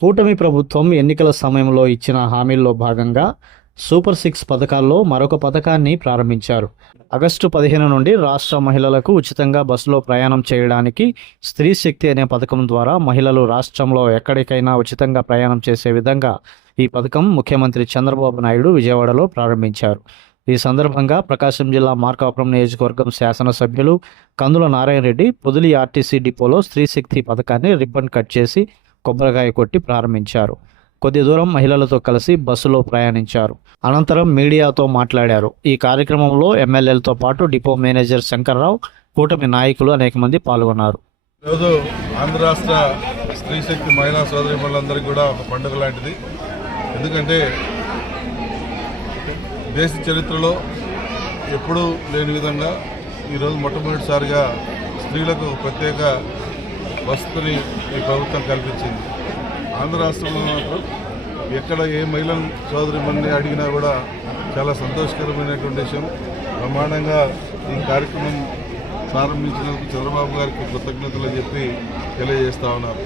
కూటమి ప్రభుత్వం ఎన్నికల సమయంలో ఇచ్చిన హామీల్లో భాగంగా సూపర్ సిక్స్ పథకాల్లో మరొక పథకాన్ని ప్రారంభించారు. ఆగస్టు పదిహేను నుండి రాష్ట్ర మహిళలకు ఉచితంగా బస్సులో ప్రయాణం చేయడానికి స్త్రీ శక్తి అనే పథకం ద్వారా మహిళలు రాష్ట్రంలో ఎక్కడికైనా ఉచితంగా ప్రయాణం చేసే విధంగా ఈ పథకం ముఖ్యమంత్రి చంద్రబాబు నాయుడు విజయవాడలో ప్రారంభించారు. ఈ సందర్భంగా ప్రకాశం జిల్లా మార్కాపురం నియోజకవర్గం శాసనసభ్యులు కందుల నారాయణ రెడ్డి పొదిలి ఆర్టీసీ డిపోలో స్త్రీ శక్తి పథకాన్ని రిబ్బన్ కట్ చేసి కొబ్బరికాయ కొట్టి ప్రారంభించారు. కొద్ది దూరం మహిళలతో కలిసి బస్సులో ప్రయాణించారు. అనంతరం మీడియాతో మాట్లాడారు. ఈ కార్యక్రమంలో ఎమ్మెల్యేలతో పాటు డిపో మేనేజర్ శంకర్రావు కూటమి నాయకులు అనేక మంది పాల్గొన్నారు. ఈరోజు ఆంధ్ర రాష్ట్ర స్త్రీ శక్తి మహిళా సోదరి మహిళలందరికీ కూడా ఒక పండుగ లాంటిది. ఎందుకంటే దేశ చరిత్రలో ఎప్పుడూ లేని విధంగా ఈరోజు మొట్టమొదటిసారిగా స్త్రీలకు ప్రత్యేక వసతిని ఈ ప్రభుత్వం కల్పించింది. ఆంధ్ర రాష్ట్రంలో మాత్రం ఎక్కడ ఏ మహిళ సోదరి మంది అడిగినా కూడా చాలా సంతోషకరమైనటువంటి విషయం. బ్రహ్మాండంగా ఈ కార్యక్రమం ప్రారంభించినందుకు చంద్రబాబు గారికి కృతజ్ఞతలు చెప్పి తెలియజేస్తా ఉన్నారు